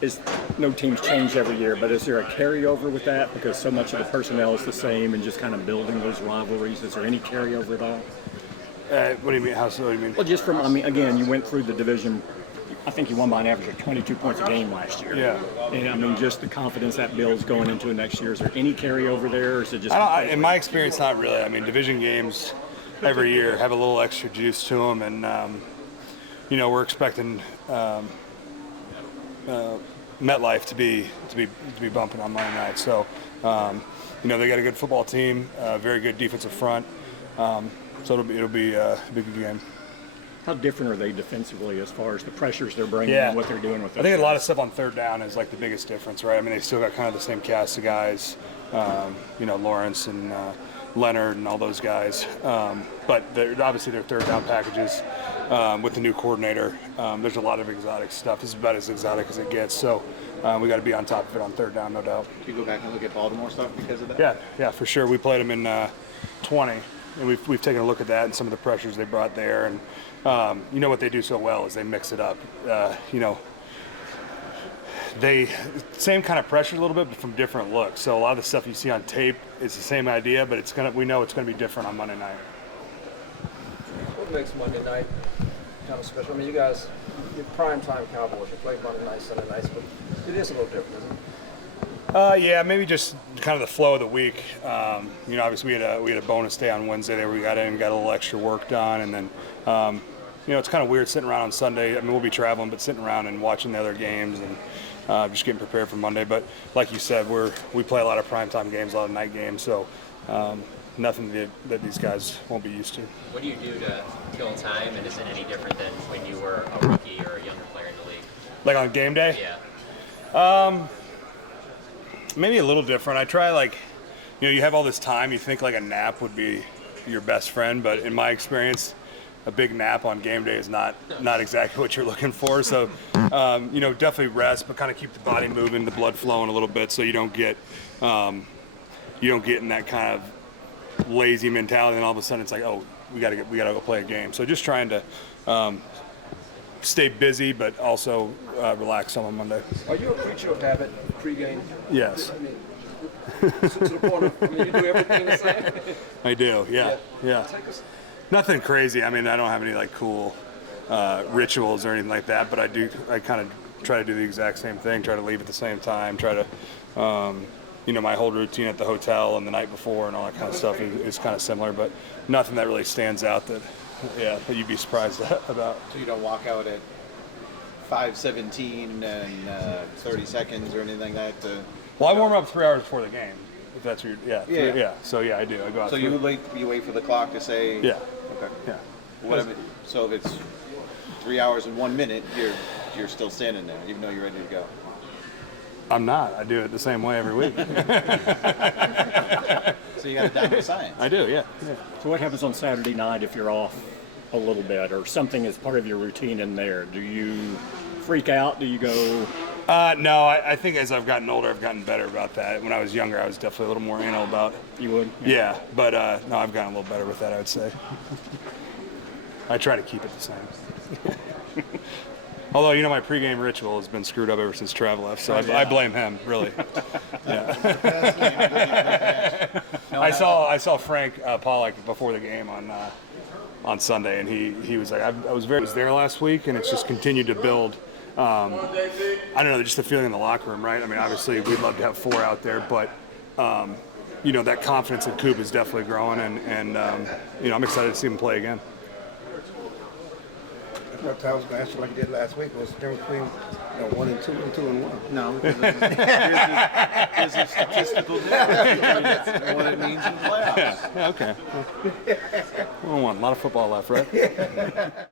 is no teams change every year, but is there a carryover with that because so much of the personnel is the same and just kind of building those rivalries? Is there any carryover at all? What do you mean? How so? What do you mean? Well, just from, I mean, again, you went through the division. I think you won by an average of 22 points a game last year. Yeah. And I mean, just the confidence that builds going into next year. Is there any carryover there, or is it just? In my experience, not really. I mean, division games every year have a little extra juice to them, and we're expecting MetLife to be bumping on Monday night. So, they got a good football team, very good defensive front. So it'll be a big game. How different are they defensively as far as the pressures they're bringing Yeah. and what they're doing with those I think guys? a lot of stuff on third down is like the biggest difference, right? I mean, they still got kind of the same cast of guys, Lawrence and Leonard and all those guys. But obviously their third down packages with the new coordinator, there's a lot of exotic stuff. This is about as exotic as it gets. So we got to be on top of it on third down, no doubt. Do you go back and look at Baltimore stuff because of that? Yeah, for sure. We played them in 20, and we've taken a look at that and some of the pressures they brought there. And what they do so well is they mix it up. They same kind of pressure a little bit, but from different looks. So a lot of the stuff you see on tape is the same idea, but we know it's going to be different on Monday night. What makes Monday night kind of special? I mean, you guys, you're primetime Cowboys. You play Monday nights, Sunday nights, but it is a little different, isn't it? Yeah, maybe just kind of the flow of the week. Obviously we had a bonus day on Wednesday there. We got in and got a little extra work done, and then it's kind of weird sitting around on Sunday. I mean, we'll be traveling, but sitting around and watching the other games and just getting prepared for Monday. But like you said, we play a lot of primetime games, a lot of night games, so nothing that these guys won't be used to. What do you do to kill time, and is it any different than when you were a rookie or a younger player in the league? Like on game day? Yeah. Maybe a little different. I try you have all this time. You think like a nap would be your best friend, but in my experience, a big nap on game day is not exactly what you're looking for. So, definitely rest, but kind of keep the body moving, the blood flowing a little bit, so you don't get in that kind of lazy mentality, and all of a sudden it's like, oh, we gotta go play a game. So just trying to stay busy, but also relax some on Monday. Are you a creature of habit pregame? Yes. I mean, to the point of, you do everything the same? I do, yeah. Nothing crazy. I mean, I don't have any cool rituals or anything like that, but I kind of try to do the exact same thing, try to leave at the same time, try to, my whole routine at the hotel and the night before and all that kind of stuff is kind of similar, but nothing that really stands out that you'd be surprised about. So you don't walk out at 5:17 and 30 seconds or anything like that? Well, I warm up 3 hours before the game. If that's what Yeah. So I do. I go out. So you wait for the clock to say? Yeah. Okay. Yeah. Whatever. So if it's 3 hours and 1 minute, you're still standing there, even though you're ready to go. I'm not. I do it the same way every week. So you got it down to science. I do. Yeah. So what happens on Saturday night if you're off a little bit or something is part of your routine in there? Do you freak out? Do you go? No, I think as I've gotten older, I've gotten better about that. When I was younger, I was definitely a little more anal about it. You would? Yeah, but no, I've gotten a little better with that, I would say. I try to keep it the same. Although, my pregame ritual has been screwed up ever since Trav left, so I blame him, really. Yeah. I saw Frank Pollack before the game on Sunday, and he was like, I was there last week, and it's just continued to build. I don't know, just the feeling in the locker room, right? I mean, obviously, we'd love to have 4 out there, but that confidence in Coop is definitely growing, and I'm excited to see him play again. I thought I was going to answer like you did last week. It was difference between 1 and 2 and 2 and 1. No, because there's a statistical difference between what it means in playoffs. Yeah, okay. 1-1. A lot of football left, right?